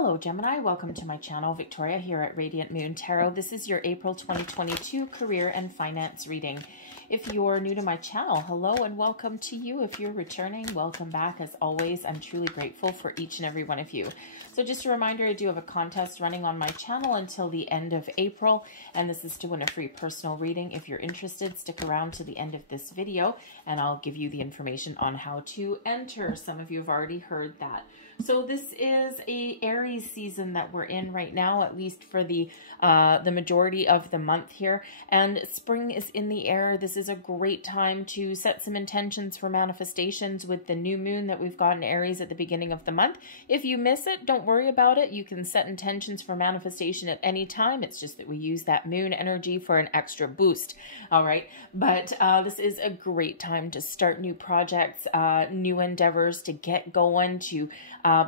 Hello Gemini, welcome to my channel. Victoria here at Radiant Moon Tarot. This is your April 2022 career and finance reading. If you're new to my channel, hello and welcome to you. If you're returning, welcome back. As always, I'm truly grateful for each and every one of you. So just a reminder, I do have a contest running on my channel until the end of April, and this is to win a free personal reading. If you're interested, stick around to the end of this video and I'll give you the information on how to enter. Some of you have already heard that. So this is a Aries season that we're in right now, at least for the majority of the month here. And spring is in the air. This is a great time to set some intentions for manifestations with the new moon that we've got in Aries at the beginning of the month. If you miss it, don't worry about it. You can set intentions for manifestation at any time. It's just that we use that moon energy for an extra boost. All right. But this is a great time to start new projects, new endeavors, to get going, to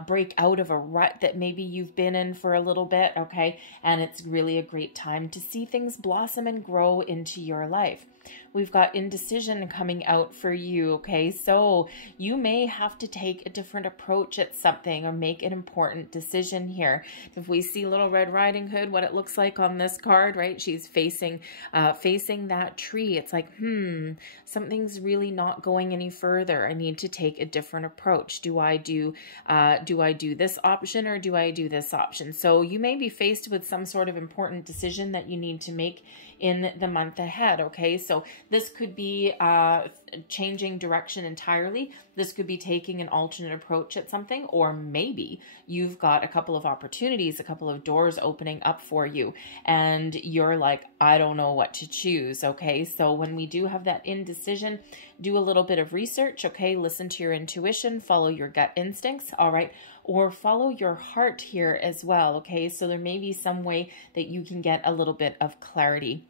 break out of a rut that maybe you've been in for a little bit, okay? And it's really a great time to see things blossom and grow into your life. We've got indecision coming out for you, okay? So you may have to take a different approach at something or make an important decision here. If we see Little Red Riding Hood, what it looks like on this card, right? She's facing that tree. It's like, something's really not going any further. I need to take a different approach. Do I do this option or do I do this option? So you may be faced with some sort of important decision that you need to make in the month ahead, okay? So this could be changing direction entirely. This could be taking an alternate approach at something, or maybe you've got a couple of opportunities, a couple of doors opening up for you, and you're like, I don't know what to choose, okay? So when we do have that indecision, do a little bit of research, okay? Listen to your intuition, follow your gut instincts, all right? Or follow your heart here as well, okay? So there may be some way that you can get a little bit of clarity,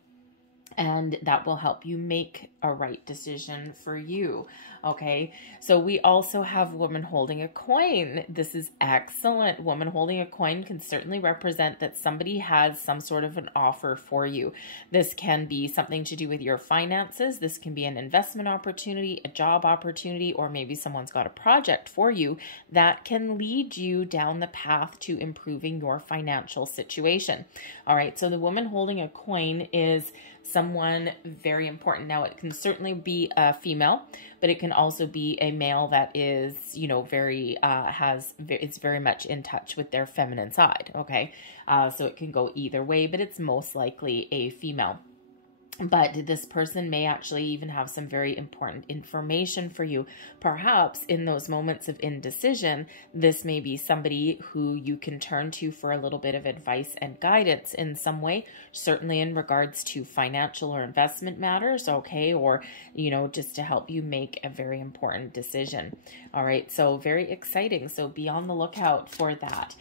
and that will help you make a right decision for you, okay? So we also have woman holding a coin. This is excellent. Woman holding a coin can certainly represent that somebody has some sort of an offer for you. This can be something to do with your finances. This can be an investment opportunity, a job opportunity, or maybe someone's got a project for you that can lead you down the path to improving your financial situation. All right, so the woman holding a coin is someone very important. Now, it can certainly be a female, but it can also be a male that is, you know, it's very much in touch with their feminine side, okay? So it can go either way, but it's most likely a female. But this person may actually even have some very important information for you. Perhaps in those moments of indecision, this may be somebody who you can turn to for a little bit of advice and guidance in some way, certainly in regards to financial or investment matters, okay? Or, you know, just to help you make a very important decision. All right, so very exciting. So be on the lookout for that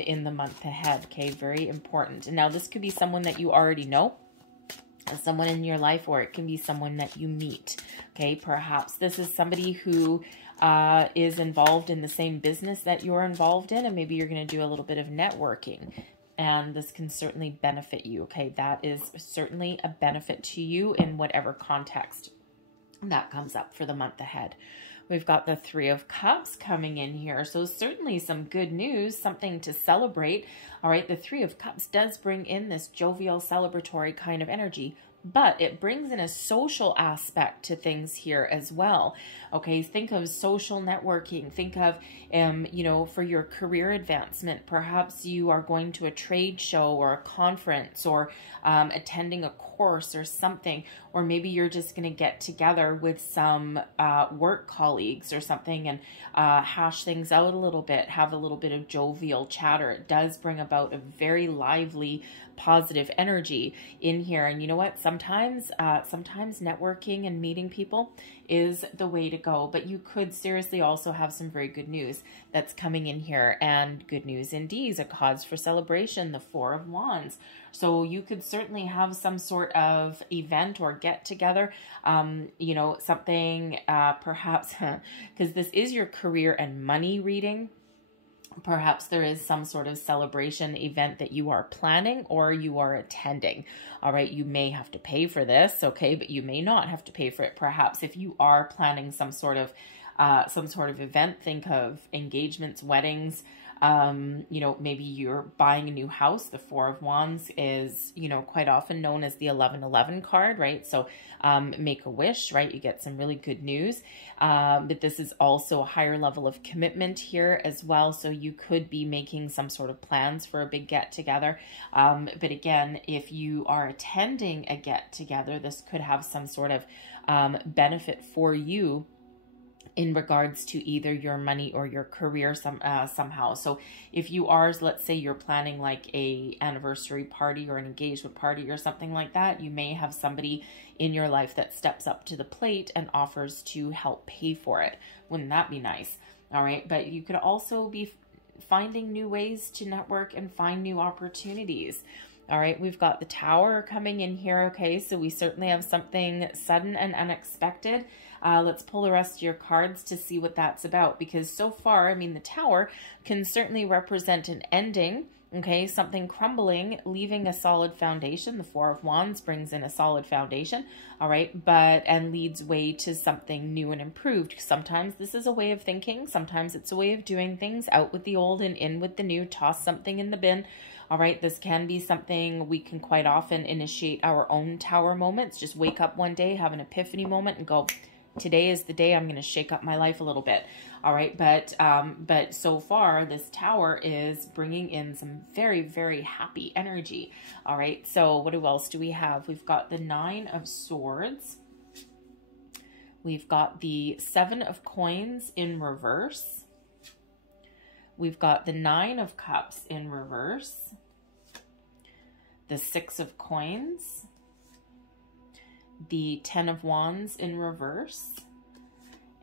in the month ahead, okay? Very important. And now this could be someone that you already know, someone in your life, or it can be someone that you meet, okay? Perhaps this is somebody who is involved in the same business that you're involved in, and maybe you're going to do a little bit of networking, and this can certainly benefit you, okay? That is certainly a benefit to you in whatever context that comes up for the month ahead. We've got the Three of Cups coming in here. So certainly some good news, something to celebrate. All right, the Three of Cups does bring in this jovial, celebratory kind of energy, but it brings in a social aspect to things here as well. Okay, think of social networking. Think of, you know, for your career advancement, perhaps you are going to a trade show or a conference, or attending a course or something, or maybe you're just going to get together with some work colleagues or something and hash things out a little bit, have a little bit of jovial chatter. It does bring about a very lively, positive energy in here. And you know what? Sometimes networking and meeting people is the way to go, but you could seriously also have some very good news that's coming in here, and good news indeed, a cause for celebration, the Four of Wands. So you could certainly have some sort of event or get together, you know, something perhaps, because this is your career and money reading. Perhaps there is some sort of celebration event that you are planning or you are attending. All right, you may have to pay for this, okay, but you may not have to pay for it. Perhaps if you are planning some sort of event, think of engagements, weddings, You know, maybe you're buying a new house. The Four of Wands is, you know, quite often known as the 1111 card, right? So make a wish, right? You get some really good news. But this is also a higher level of commitment here as well. So you could be making some sort of plans for a big get together. But again, if you are attending a get together, this could have some sort of benefit for you in regards to either your money or your career somehow. So if you are, let's say you're planning like a anniversary party or an engagement party or something like that, you may have somebody in your life that steps up to the plate and offers to help pay for it. Wouldn't that be nice? All right. But you could also be finding new ways to network and find new opportunities. All right, we've got the Tower coming in here. Okay, so we certainly have something sudden and unexpected. Let's pull the rest of your cards to see what that's about, because so far, I mean, the Tower can certainly represent an ending, okay, something crumbling, leaving a solid foundation. The Four of Wands brings in a solid foundation, all right, and leads way to something new and improved. Sometimes this is a way of thinking. Sometimes it's a way of doing things. Out with the old and in with the new. Toss something in the bin. All right, this can be something we can quite often initiate our own Tower moments. Just wake up one day, have an epiphany moment and go, today is the day I'm going to shake up my life a little bit. All right, but so far this Tower is bringing in some very, very happy energy. All right, so what else do we have? We've got the Nine of Swords. We've got the Seven of Coins in reverse. We've got the Nine of Cups in reverse. The Six of Coins. The Ten of Wands in reverse.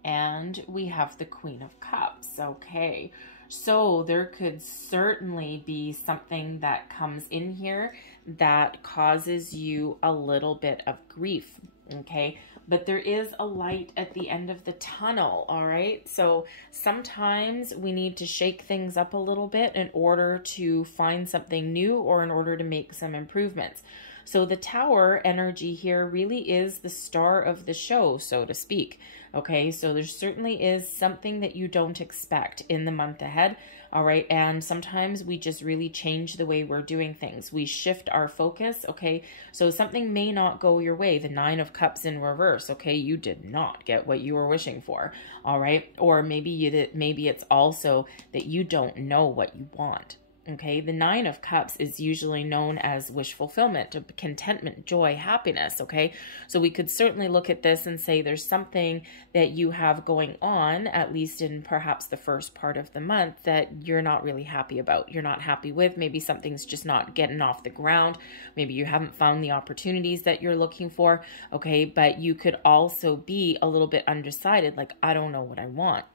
And we have the Queen of Cups. Okay, so there could certainly be something that comes in here that causes you a little bit of grief, okay? But there is a light at the end of the tunnel, all right? So sometimes we need to shake things up a little bit in order to find something new or in order to make some improvements. So the Tower energy here really is the star of the show, so to speak. Okay, so there certainly is something that you don't expect in the month ahead. All right, and sometimes we just really change the way we're doing things. We shift our focus, okay? So something may not go your way. The Nine of Cups in reverse, okay? You did not get what you were wishing for, all right? Or maybe you did. Maybe it's also that you don't know what you want. Okay, the Nine of Cups is usually known as wish fulfillment, contentment, joy, happiness, okay? So we could certainly look at this and say there's something that you have going on, at least in perhaps the first part of the month, that you're not really happy about. You're not happy with. Maybe something's just not getting off the ground. Maybe you haven't found the opportunities that you're looking for, okay? But you could also be a little bit undecided, like, I don't know what I want.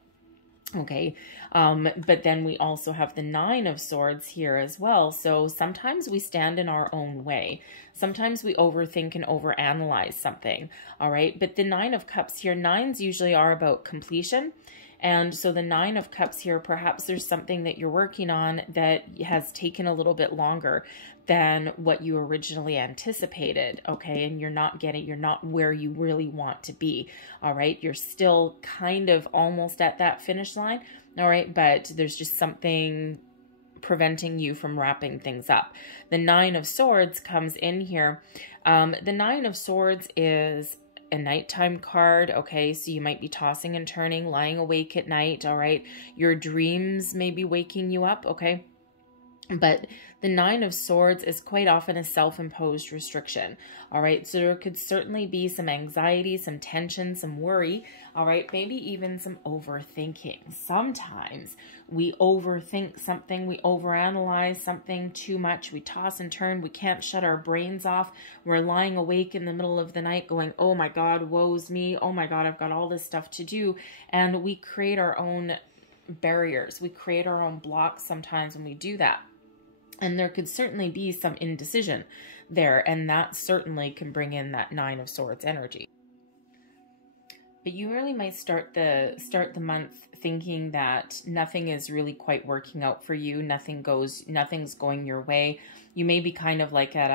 Okay, but then we also have the Nine of Swords here as well. So sometimes we stand in our own way. Sometimes we overthink and overanalyze something, all right? But the Nine of Cups here, nines usually are about completion. And so the Nine of Cups here, perhaps there's something that you're working on that has taken a little bit longer than what you originally anticipated, okay? And you're not where you really want to be, all right? You're still kind of almost at that finish line, all right? But there's just something preventing you from wrapping things up. The Nine of Swords comes in here. The Nine of Swords is a nighttime card, okay? So you might be tossing and turning, lying awake at night, all right? Your dreams may be waking you up, okay? But the Nine of Swords is quite often a self-imposed restriction, all right? So there could certainly be some anxiety, some tension, some worry, all right? Maybe even some overthinking. Sometimes we overthink something, we overanalyze something too much, we toss and turn, we can't shut our brains off. We're lying awake in the middle of the night going, oh my God, woe's me. Oh my God, I've got all this stuff to do. And we create our own barriers. We create our own blocks sometimes when we do that. And there could certainly be some indecision there, and that certainly can bring in that Nine of Swords energy. But you really might start the month thinking that nothing is really quite working out for you. Nothing's going your way. You may be kind of like at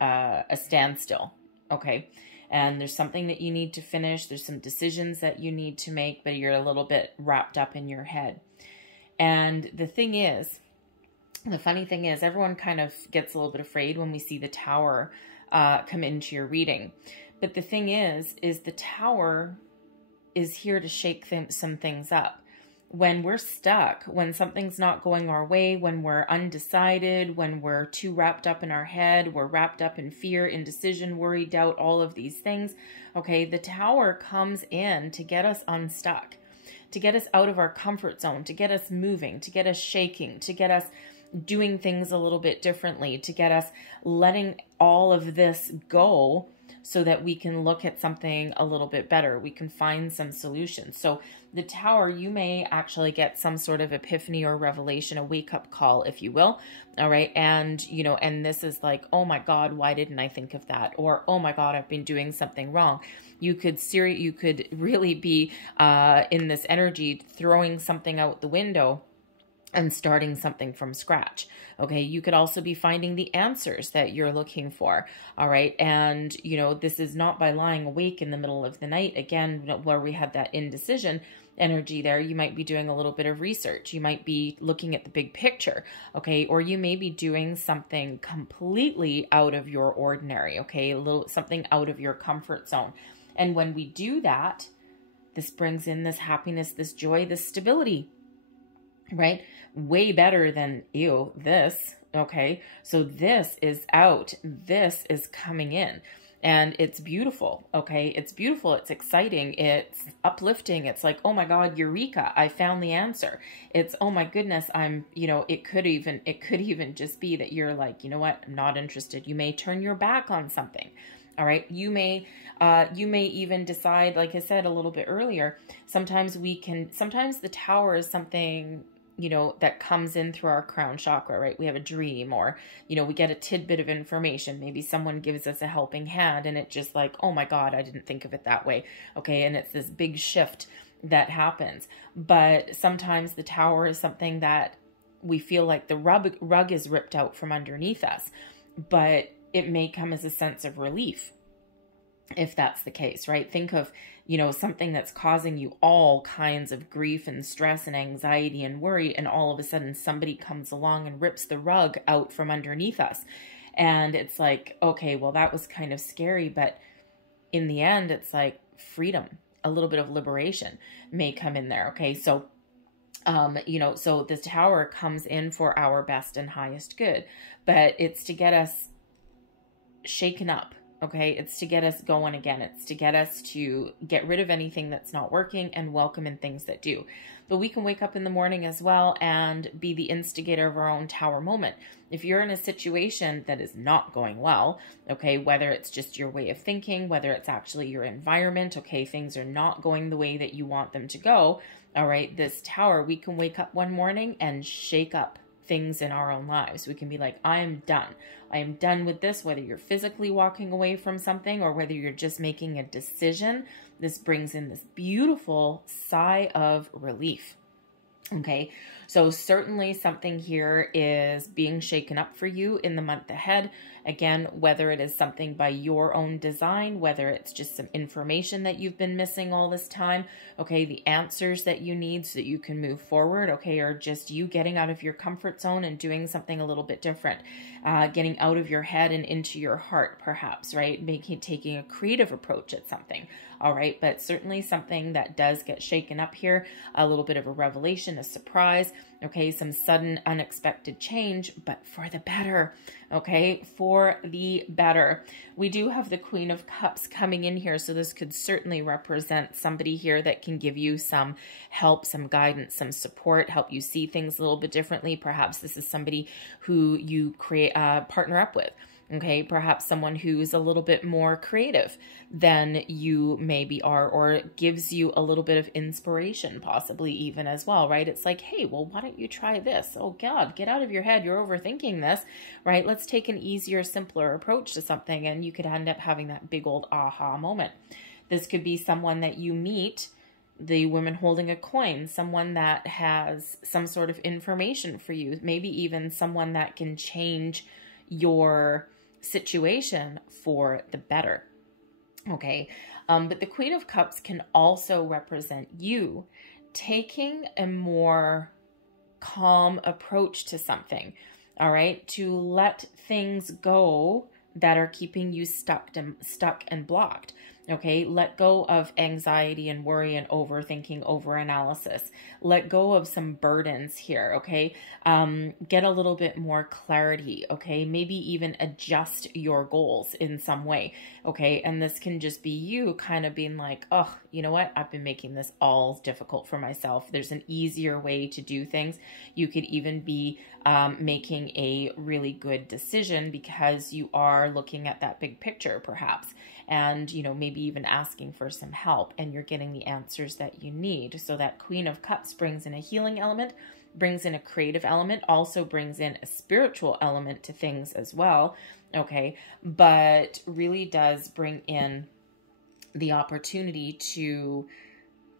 a standstill, okay? And there's something that you need to finish. There's some decisions that you need to make, but you're a little bit wrapped up in your head. And the funny thing is, everyone kind of gets a little bit afraid when we see the Tower come into your reading. But the thing is the Tower is here to shake some things up. When we're stuck, when something's not going our way, when we're undecided, when we're too wrapped up in our head, we're wrapped up in fear, indecision, worry, doubt, all of these things, okay, the Tower comes in to get us unstuck, to get us out of our comfort zone, to get us moving, to get us shaking, to get us doing things a little bit differently, to get us letting all of this go so that we can look at something a little bit better. We can find some solutions. So the Tower, you may actually get some sort of epiphany or revelation, a wake-up call, if you will. All right. And, you know, and this is like, oh my God, why didn't I think of that? Or, oh my God, I've been doing something wrong. You could really be in this energy, throwing something out the window and starting something from scratch. Okay. You could also be finding the answers that you're looking for. All right. And, you know, this is not by lying awake in the middle of the night. Again, where we had that indecision energy there, you might be doing a little bit of research. You might be looking at the big picture. Okay. Or you may be doing something completely out of your ordinary. Okay. Something out of your comfort zone. And when we do that, this brings in this happiness, this joy, this stability, right? Way better than, ew, this. Okay. So this is out. This is coming in. And it's beautiful. Okay. It's beautiful. It's exciting. It's uplifting. It's like, oh my God, eureka, I found the answer. It's, oh my goodness, it could even just be that you're like, you know what? I'm not interested. You may turn your back on something. All right. You may even decide, like I said a little bit earlier, sometimes the Tower is something, you know, that comes in through our crown chakra, right? We have a dream, or, you know, we get a tidbit of information. Maybe someone gives us a helping hand and it's just like, oh my God, I didn't think of it that way. Okay. And it's this big shift that happens. But sometimes the Tower is something that we feel like the rug is ripped out from underneath us, but it may come as a sense of relief if that's the case, right? Think of, you know, something that's causing you all kinds of grief and stress and anxiety and worry, and all of a sudden somebody comes along and rips the rug out from underneath us. And it's like, okay, well, that was kind of scary, but in the end, it's like freedom, a little bit of liberation may come in there. Okay. So, so this Tower comes in for our best and highest good, but it's to get us shaken up. Okay. It's to get us going again. It's to get us to get rid of anything that's not working and welcome in things that do. But we can wake up in the morning as well and be the instigator of our own Tower moment. If you're in a situation that is not going well, okay, whether it's just your way of thinking, whether it's actually your environment, okay, things are not going the way that you want them to go. All right. This Tower, we can wake up one morning and shake up things in our own lives. We can be like, I am done. I am done with this, whether you're physically walking away from something or whether you're just making a decision. This brings in this beautiful sigh of relief. Okay, so certainly something here is being shaken up for you in the month ahead. Again, whether it is something by your own design, whether it's just some information that you've been missing all this time, okay, the answers that you need so that you can move forward, okay, or just you getting out of your comfort zone and doing something a little bit different, getting out of your head and into your heart, perhaps, right? Taking a creative approach at something. All right, but certainly something that does get shaken up here, a little bit of a revelation, a surprise, okay, some sudden unexpected change, but for the better, okay, for the better. We do have the Queen of Cups coming in here, so this could certainly represent somebody here that can give you some help, some guidance, some support, help you see things a little bit differently. Perhaps this is somebody who you partner up with. Okay, perhaps someone who's a little bit more creative than you maybe are, or gives you a little bit of inspiration, possibly even as well, right? It's like, hey, well, why don't you try this? Oh God, get out of your head. You're overthinking this, right? Let's take an easier, simpler approach to something, and you could end up having that big old aha moment. This could be someone that you meet, the woman holding a coin, someone that has some sort of information for you, maybe even someone that can change your situation for the better. Okay. But the Queen of Cups can also represent you taking a more calm approach to something, all right? To let things go that are keeping you stuck and blocked. Okay, let go of anxiety and worry and overthinking, overanalysis. Let go of some burdens here, okay? Get a little bit more clarity, okay? Maybe even adjust your goals in some way, okay? And this can just be you kind of being like, oh, you know what? I've been making this all difficult for myself. There's an easier way to do things. You could even be making a really good decision because you are looking at that big picture, perhaps. And, you know, maybe even asking for some help, and you're getting the answers that you need. So that Queen of Cups brings in a healing element, brings in a creative element, also brings in a spiritual element to things as well, okay? But really does bring in the opportunity to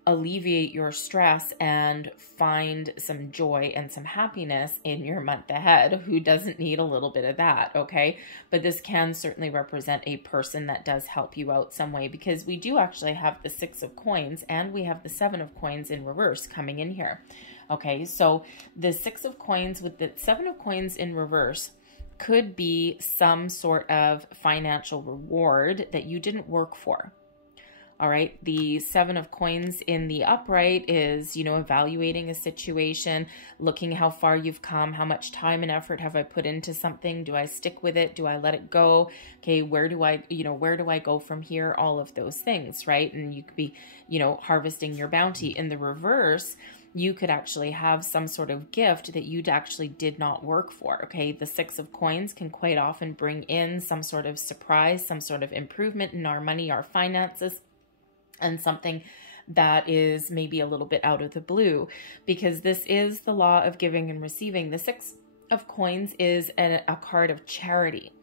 alleviate your stress and find some joy and some happiness in your month ahead. Who doesn't need a little bit of that, okay? But this can certainly represent a person that does help you out some way, because we do actually have the 6 of coins and we have the 7 of coins in reverse coming in here. Okay, so the 6 of coins with the 7 of coins in reverse could be some sort of financial reward that you didn't work for. All right, the 7 of coins in the upright is, you know, evaluating a situation, looking how far you've come, how much time and effort have I put into something? Do I stick with it? Do I let it go? Okay, where do I go from here? All of those things, right? And you could be, you know, harvesting your bounty. In the reverse, you could actually have some sort of gift that you actually did not work for, okay? The 6 of coins can quite often bring in some sort of surprise, some sort of improvement in our money, our finances, and something that is maybe a little bit out of the blue, because this is the law of giving and receiving. The 6 of coins is a card of charity,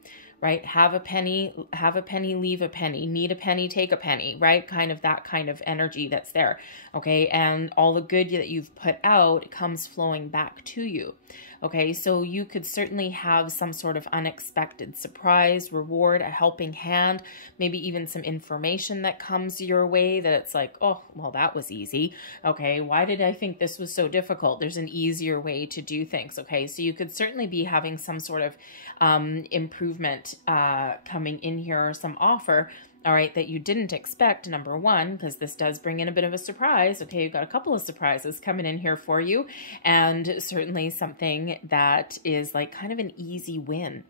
right? Have a penny, leave a penny, need a penny, take a penny, right? Kind of that kind of energy that's there, okay? And all the good that you've put out comes flowing back to you. Okay, so you could certainly have some sort of unexpected surprise, reward, a helping hand, maybe even some information that comes your way that it's like, oh, well, that was easy. Okay, why did I think this was so difficult? There's an easier way to do things. Okay, so you could certainly be having some sort of improvement coming in here, or some offer, all right, that you didn't expect, number one, because this does bring in a bit of a surprise. Okay, you've got a couple of surprises coming in here for you, and certainly something that is like kind of an easy win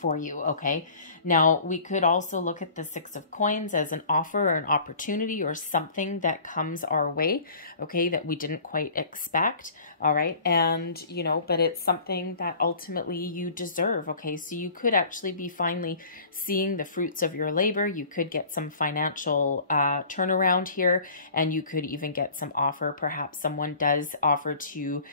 for you, okay? Now, we could also look at the 6 of coins as an offer or an opportunity or something that comes our way, okay, that we didn't quite expect, all right? And, you know, but it's something that ultimately you deserve, okay? So you could actually be finally seeing the fruits of your labor. You could get some financial turnaround here, and you could even get some offer. Perhaps someone does offer to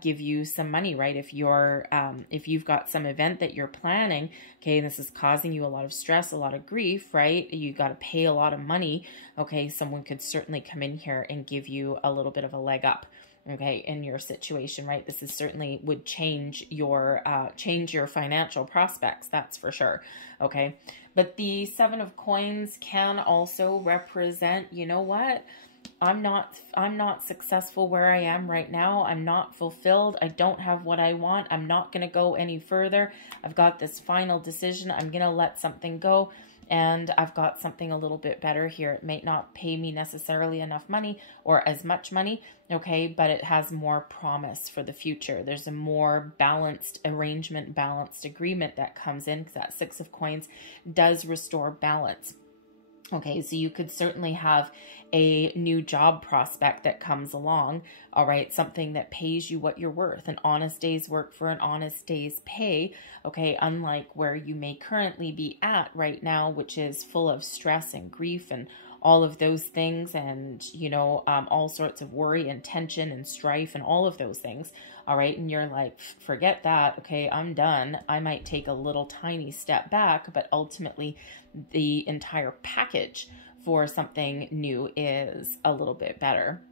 give you some money, right? If you've got some event that you're planning, okay, and this is causing you a lot of stress, a lot of grief, right? You got to pay a lot of money. Okay, someone could certainly come in here and give you a little bit of a leg up, okay, in your situation, right? This is certainly would change your financial prospects, that's for sure, okay? But the 7 of coins can also represent, you know what? I'm not successful where I am right now. I'm not fulfilled. I don't have what I want. I'm not going to go any further. I've got this final decision. I'm going to let something go, and I've got something a little bit better here. It may not pay me necessarily enough money or as much money, okay, but it has more promise for the future. There's a more balanced arrangement, balanced agreement that comes in, because that 6 of coins does restore balance. Okay, so you could certainly have a new job prospect that comes along, all right, something that pays you what you're worth, an honest day's work for an honest day's pay, okay, unlike where you may currently be at right now, which is full of stress and grief and all of those things, and, you know, all sorts of worry and tension and strife and all of those things, all right, and you're like, forget that, okay, I'm done. I might take a little tiny step back, but ultimately the entire package for something new is a little bit better.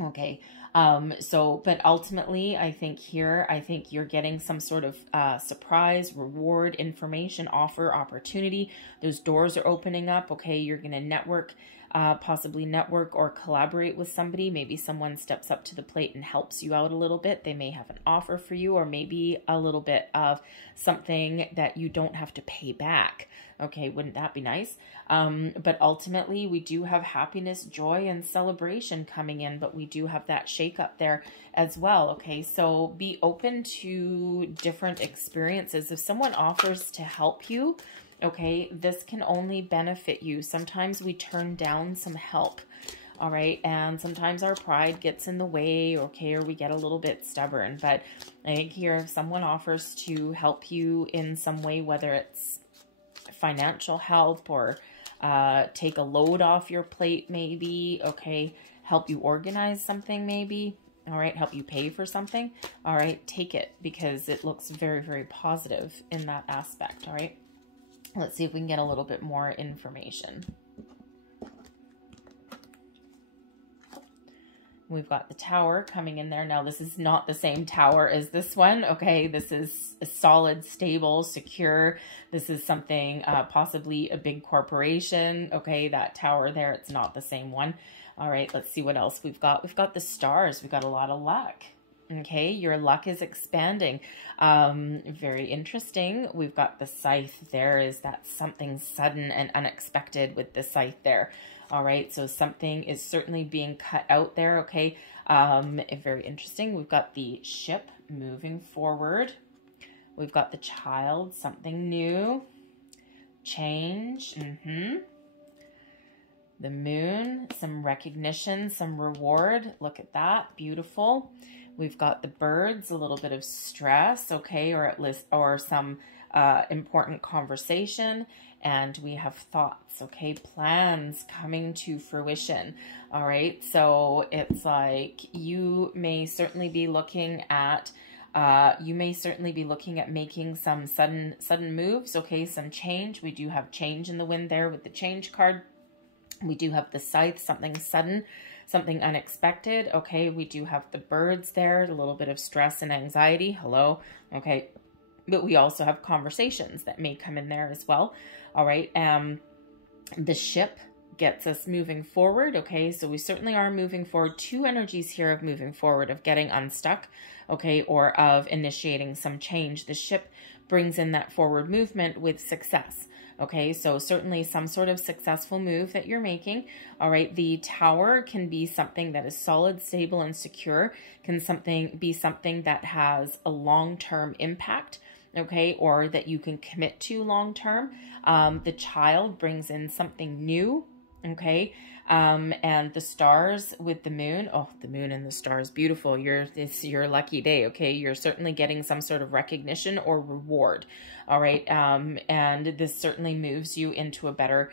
Okay, but ultimately, I think you're getting some sort of surprise, reward, information, offer, opportunity. Those doors are opening up. Okay, you're going to network possibly network or collaborate with somebody. Maybe someone steps up to the plate and helps you out a little bit. They may have an offer for you, or maybe a little bit of something that you don't have to pay back. Okay, wouldn't that be nice? But ultimately, we do have happiness, joy, and celebration coming in, but we do have that shake up there as well. Okay, so be open to different experiences. If someone offers to help you, okay, this can only benefit you. Sometimes we turn down some help. All right, and sometimes our pride gets in the way, okay, or we get a little bit stubborn. But I think here, if someone offers to help you in some way, whether it's financial help or take a load off your plate maybe, okay, help you organize something maybe, all right, help you pay for something, all right, take it, because it looks very, very positive in that aspect, all right? Let's see if we can get a little bit more information. We've got the Tower coming in there. Now, this is not the same Tower as this one, okay? This is a solid, stable, secure. This is something, possibly a big corporation, okay? That Tower there, it's not the same one. All right, let's see what else we've got. We've got the Stars. We've got a lot of luck, okay? Your luck is expanding. Very interesting. We've got the Scythe. There is that something sudden and unexpected with the Scythe there. All right, so something is certainly being cut out there, okay? Very interesting. We've got the Ship moving forward. We've got the Child, something new. Change, The Moon, some recognition, some reward. Look at that, beautiful. We've got the Birds, a little bit of stress, okay, or at least, or some important conversation. And we have thoughts, okay, plans coming to fruition. All right, so it's like you may certainly be looking at making some sudden moves, okay, some change. We do have change in the wind there with the Change card. We do have the Scythe, something sudden, something unexpected, okay. We do have the Birds there, a little bit of stress and anxiety, hello, okay. But we also have conversations that may come in there as well. All right. The Ship gets us moving forward. Okay. So we certainly are moving forward. Two energies here of moving forward, of getting unstuck. Okay. Or of initiating some change. The Ship brings in that forward movement with success. Okay. So certainly some sort of successful move that you're making. All right. The Tower can be something that is solid, stable, and secure. Can be something that has a long-term impact. Okay, or that you can commit to long term. The Child brings in something new, okay, and the Stars with the Moon. Oh, the Moon and the Stars, beautiful. It's your lucky day, okay. You're certainly getting some sort of recognition or reward, all right, and this certainly moves you into a better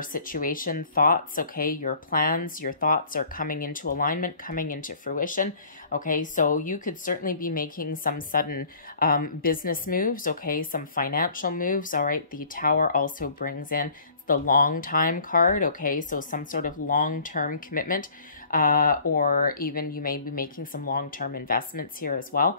situation. Thoughts, okay, your plans, your thoughts are coming into alignment, coming into fruition. Okay, so you could certainly be making some sudden business moves, okay, some financial moves. All right, the Tower also brings in the long time card, okay, so some sort of long-term commitment, or even you may be making some long-term investments here as well.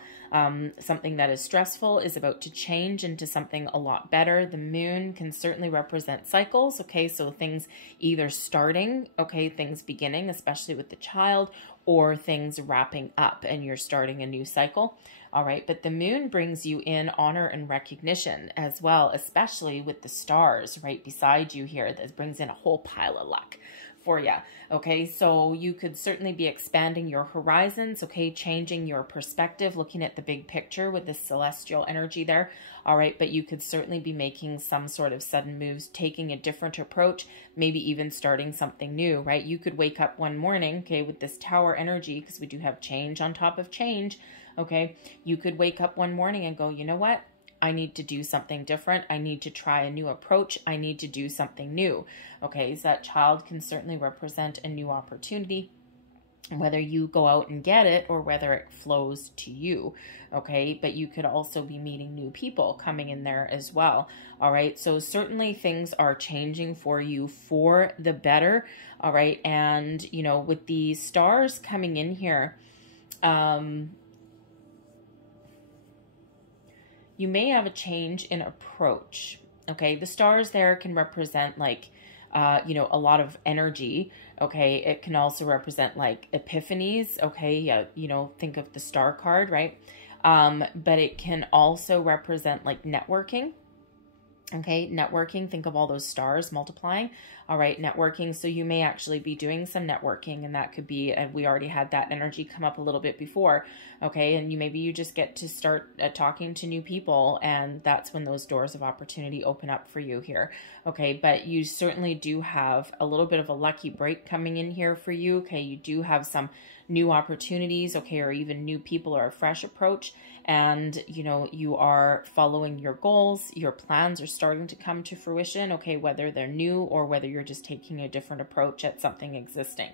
Something that is stressful is about to change into something a lot better. The Moon can certainly represent cycles, okay, so things either starting, okay, things beginning, especially with the Child, or things wrapping up and you're starting a new cycle. All right, but the Moon brings you in honor and recognition as well, especially with the Stars right beside you here. That brings in a whole pile of luck for you. Okay, so you could certainly be expanding your horizons, okay, changing your perspective, looking at the big picture with this celestial energy there. All right, but you could certainly be making some sort of sudden moves, taking a different approach, maybe even starting something new, right? You could wake up one morning, okay, with this Tower energy, because we do have change on top of change, okay? You could wake up one morning and go, you know what? I need to do something different. I need to try a new approach. I need to do something new. Okay, so that Child can certainly represent a new opportunity, whether you go out and get it or whether it flows to you. Okay, but you could also be meeting new people coming in there as well. All right, so certainly things are changing for you for the better. All right, and you know, with the Stars coming in here, you may have a change in approach. Okay, the Stars there can represent like you know, a lot of energy. Okay. It can also represent like epiphanies. Okay. Yeah. You know, think of the star card, right? But it can also represent like networking. Okay, networking, think of all those stars multiplying. All right, networking. So you may actually be doing some networking, and that could be, and we already had that energy come up a little bit before. Okay, and maybe you just get to start talking to new people, and that's when those doors of opportunity open up for you here. Okay, but you certainly do have a little bit of a lucky break coming in here for you. Okay, you do have some new opportunities, okay, or even new people or a fresh approach. And, you know, you are following your goals, your plans are starting to come to fruition, okay, whether they're new or whether you're just taking a different approach at something existing.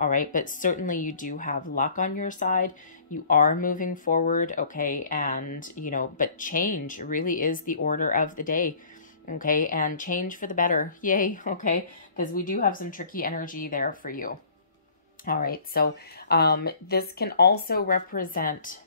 All right, but certainly you do have luck on your side. You are moving forward, okay, and, you know, but change really is the order of the day. Okay, and change for the better. Yay, okay, because we do have some tricky energy there for you. All right, so this can also represent,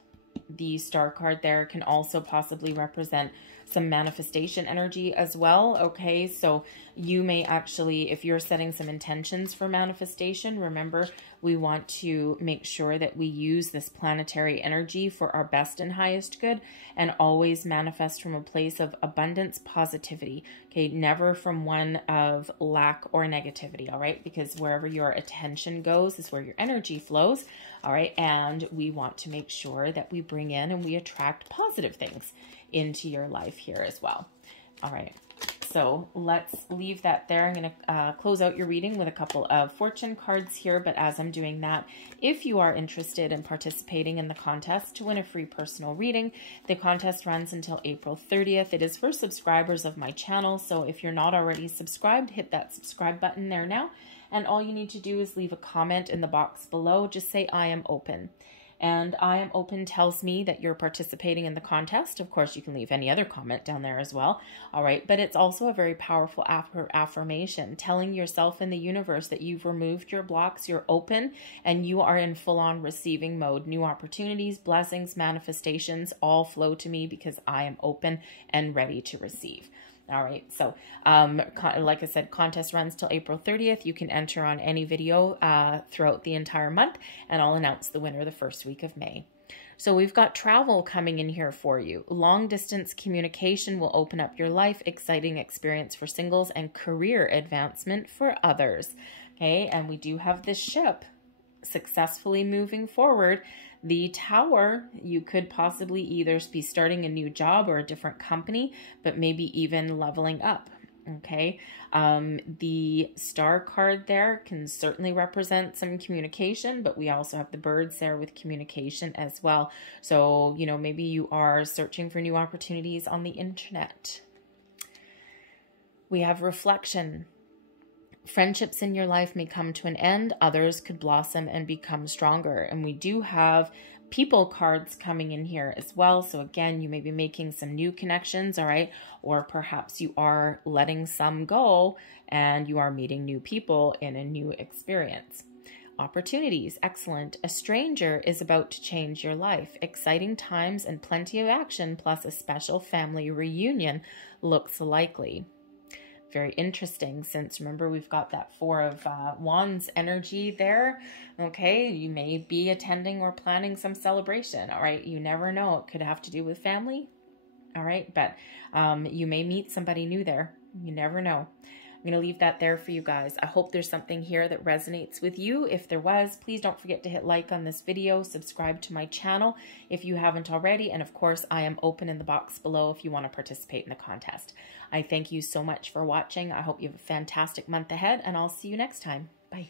the star card there can also possibly represent some manifestation energy as well. Okay, so you may actually, if you're setting some intentions for manifestation, remember we want to make sure that we use this planetary energy for our best and highest good, and always manifest from a place of abundance, positivity. Okay, never from one of lack or negativity. All right, because wherever your attention goes is where your energy flows. All right, and we want to make sure that we bring in and we attract positive things into your life here as well. All right, so let's leave that there. I'm going to close out your reading with a couple of fortune cards here, but as I'm doing that, if you are interested in participating in the contest to win a free personal reading, the contest runs until April 30th. It is for subscribers of my channel, so if you're not already subscribed, hit that subscribe button there now. And all you need to do is leave a comment in the box below. Just say, I am open. And I am open tells me that you're participating in the contest. Of course, you can leave any other comment down there as well. All right. But it's also a very powerful affirmation, telling yourself in the universe that you've removed your blocks, you're open, and you are in full-on receiving mode. New opportunities, blessings, manifestations all flow to me because I am open and ready to receive. All right, so like I said, contest runs till April 30th. You can enter on any video throughout the entire month, and I'll announce the winner the first week of May. So we've got travel coming in here for you. Long distance communication will open up your life, exciting experience for singles, and career advancement for others. Okay, and we do have this ship successfully moving forward. The Tower, you could possibly either be starting a new job or a different company, but maybe even leveling up. Okay, the star card there can certainly represent some communication, but we also have the birds there with communication as well. So, you know, maybe you are searching for new opportunities on the internet. We have reflection. Friendships in your life may come to an end. Others could blossom and become stronger. And we do have people cards coming in here as well. So again, you may be making some new connections, all right? Or perhaps you are letting some go and you are meeting new people in a new experience. Opportunities, excellent. A stranger is about to change your life. Exciting times and plenty of action, plus a special family reunion looks likely. Very interesting, since remember we've got that Four of Wands energy there. Okay, you may be attending or planning some celebration. All right, you never know. It could have to do with family. All right, but you may meet somebody new there. You never know. I'm going to leave that there for you guys. I hope there's something here that resonates with you. If there was, please don't forget to hit like on this video, subscribe to my channel if you haven't already, and of course, I am open in the box below if you want to participate in the contest. I thank you so much for watching. I hope you have a fantastic month ahead, and I'll see you next time. Bye.